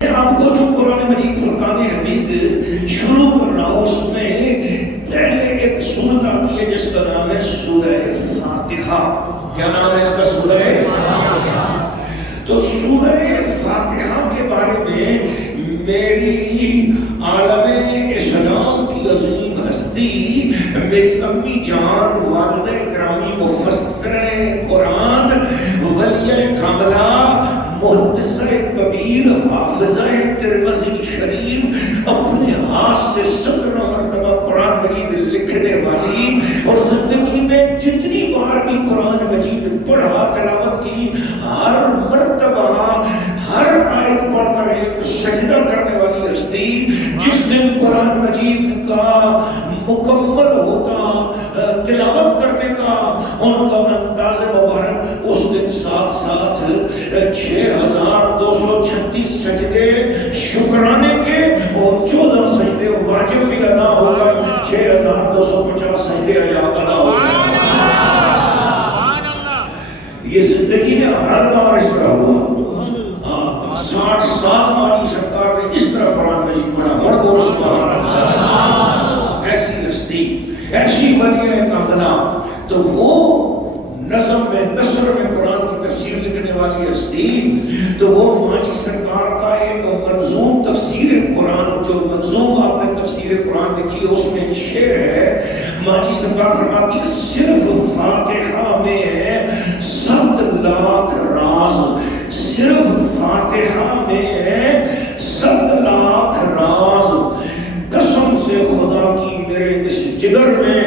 آپ کو جو قرآن مجید فرقان حمید شروع کرنا ہو، اس میں پہلے ایک سورت آتی ہے جس کا نام ہے سورہ فاتحہ۔ کیا نام ہے اس کا؟ سورہ فاتحہ۔ تو سورہ فاتحہ کے بارے میں میری عالم اسلام کی عظیم ہستی، میری امی جان، والدہ گرامی، مفسرہ قرآن، ولیہ کاملہ، محدثہ کبیر، حافظہ ترمذی شریف، اپنے ہاتھ سے 17 مرتبہ قرآن مجید لکھنے والی، اور زندگی میں جتنی بار بھی قرآن مجید پڑھا، تلاوت کی، ہر مرتبہ ہر آیت پڑھ کر ایک سجدہ کرنے والی ہستی، جس دن قرآن مجید کا مکمل ہوتا تلاوت کرنے کا ان کا انداز مبارک، اس دن ساتھ ساتھ 6236 سجدے شکرانے کے اور 14 سجدے واجب بھی ادا ہو کر 6250 سجدے ادا ہو گئے۔ یہ زندگی میں ہر بار اس طرح ہوا۔ 60 سال مالی سرکار نے اس طرح قرآن مجید پڑھا۔ بڑھ بول سبحان اللہ۔ ایسی ہستی، ایسی ولیہ کاملہ، تو وہ نظم میں نثر میں قرآن کی تفسیر لکھنے والی ہستی، تو وہ ماجی سرکار کا ایک منظوم تفسیر قرآن، جو منظوم آپ نے تفسیر قرآن لکھی ہے، اس میں ایک شعر ہے، ماجی سرکار فرماتی ہے صرف فاتحہ میں ہے 7 لاکھ راز، صرف فاتحہ میں ہے 7 لاکھ راز، قسم سے خدا کی میرے اس جگر میں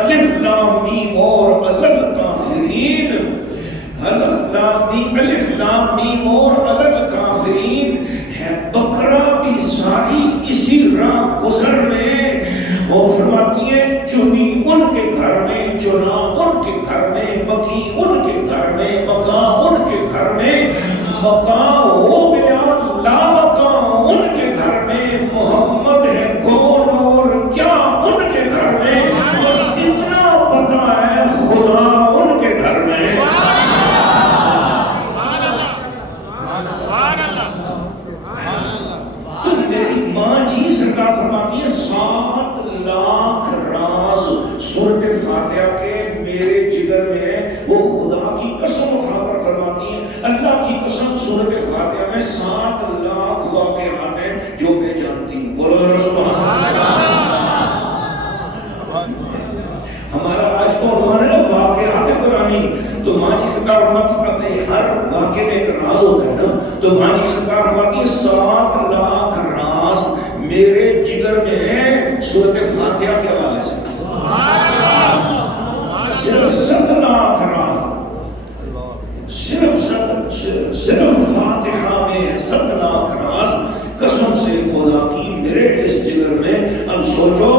الف لام میم اور الگ کافرین، الف لام میم اور الگ کافرین ہے، بقرہ بھی ساری اسی راہ گزر میں، وہ فرماتی ہے چنی ان کے گھر میں، چنا ان کے گھر میں، بکی ان کے گھر میں، بکا ان کے گھر میں، بکا ہو گیا لا بکا ان کے گھر میں، محمد ہے کون اور کیا ان کے گھر میں، بس اتنا پتا ہے خدا ان کے گھر میں۔ میری ماں جی سرکار فرماتی ہے 7 لاکھ راز سورۃ فاتحہ کے میرے جگر میں ہے، وہ خدا کی قسم اٹھا کر فرماتی ہیں، اللہ کی قسم سورۃ فاتحہ میں 7 لاکھ واقعات ہیں جو میں جانتی ہوں۔ بولو سبحان اللہ۔ ہمارا آج کو ہمارے نا واقعات قرآنی، تو ماں جی سرکار فرماتی اپنے ہر واقعے میں ایک راز ہوتا ہے نا، تو ماں جی سرکار فرماتی ہے 7 لاکھ راز میرے جگر میں ہے سورۃ فاتحہ کے حوالے سے، صرف 7 لاکھ راز، صرف فاتحہ میں 7 لاکھ راز، قسم سے خدا کی میرے اس جگر میں۔ اب سوچو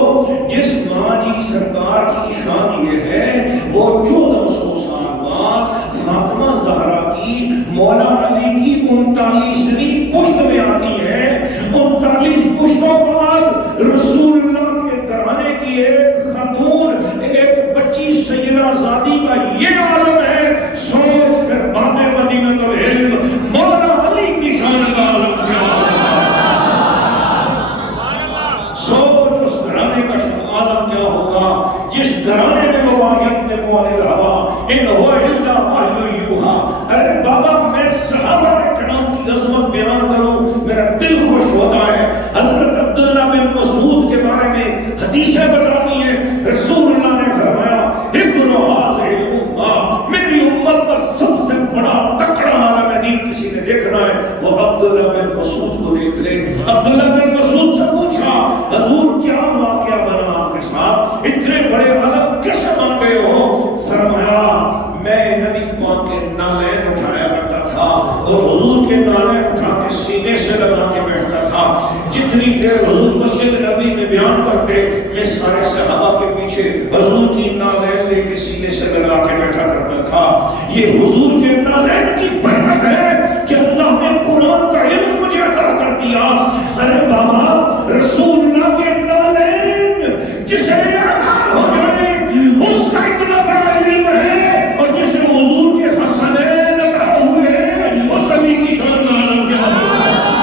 جس ماں جی سرکار کی شان یہ ہے، وہ 1400 سال بعد فاطمہ زہرا کی مولا علی کی 39ویں پشت میں آتی ہے، 39 پشتوں بعد رسول اللہ کے گھرانے کی ایک خاتون، ایک بچی سیدہ زادی کا یہ عالم ہے، سوچ پھر باب مدینہ العلم مولا علی کی شان کا عالم کیا ہے، سوچ اس گھرانے کا عالم کیا ہوگا جس گھرانے میں وہ آیت موالد ہوا ان ہو الا وحی یوحا۔ ارے بابا میں صحابہ کرام کی عظمت بیان کروں میرا دل خوش ہوتا ہے۔ حضرت عبداللہ بن مسعود کے بارے میں حدیثیں بتاتی ہیں، رسول اللہ نے فرمایا ابن هذه الامہ، میری امت کا سب سے بڑا تکڑا عالم دین کسی نے دیکھنا ہے وہ عبداللہ بن مسعود کو دیکھ لے۔ عبداللہ بن مسعود سے پوچھا حضور کیا واقعہ بنا آپ کے ساتھ، اتنے بڑے عالم کیسے بن گئے ہو؟ فرمایا میں نبی پاک کے نالین اٹھایا کرتا تھا اور حضور کے نالین اٹھا کے سینے سے لگا کے بیٹھتا تھا، جتنی دیر حضور مسجد نبی میں بیان کرتے میں سارے صحابہ کے پیچھے حضور کی نالین لے کے سینے سے لگا کے بیٹھا کرتا تھا۔ یہ حضور کے نالین کی